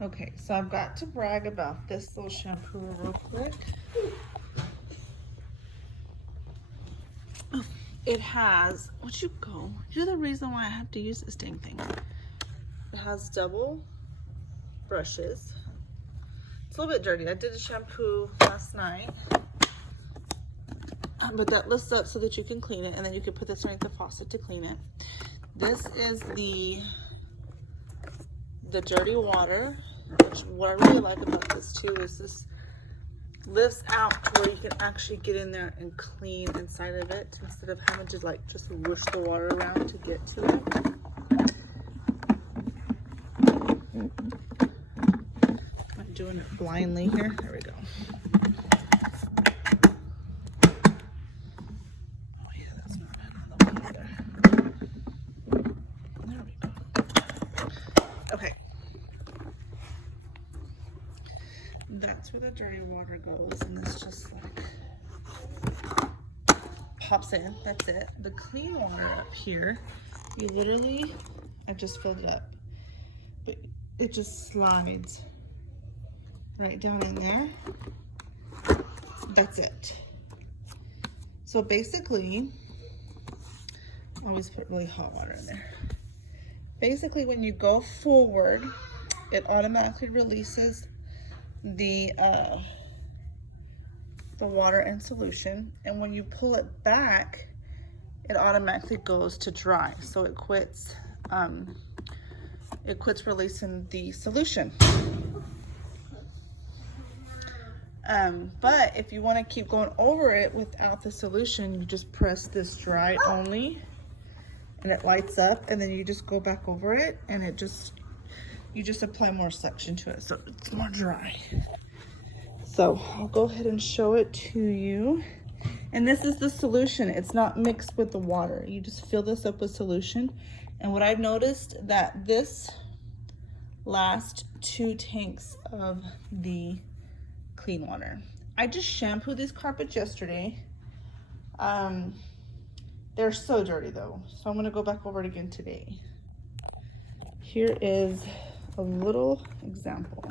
Okay, so I've got to brag about this little shampoo real quick. Oh, it has, you're the reason why I have to use this dang thing. It has double brushes. It's a little bit dirty. I did the shampoo last night. But that lifts up so that you can clean it, and then you can put this underneath the faucet to clean it. This is the dirty water, which what I really like about this too is this lifts out to where you can actually get in there and clean inside of it instead of having to like just whoosh the water around to get to it. I'm doing it blindly here. There we go. Oh yeah, that's not it on the one either. There we go. Okay. That's where the dirty water goes, and this just like pops in. That's it. The clean water up here, you literally, I just filled it up, but it just slides right down in there. That's it. So basically, I always put really hot water in there. Basically, when you go forward, it automatically releases the water in solution, and when you pull it back, it automatically goes to dry, so it quits releasing the solution. But if you want to keep going over it without the solution, you just press this dry only, and it lights up, and then you just go back over it, and you just apply more suction to it so it's more dry. So I'll go ahead and show it to you. And this is the solution. It's not mixed with the water. You just fill this up with solution. And what I've noticed that this lasts 2 tanks of the clean water. I just shampooed these carpets yesterday. They're so dirty though. So I'm gonna go back over it again today. Here is a little example.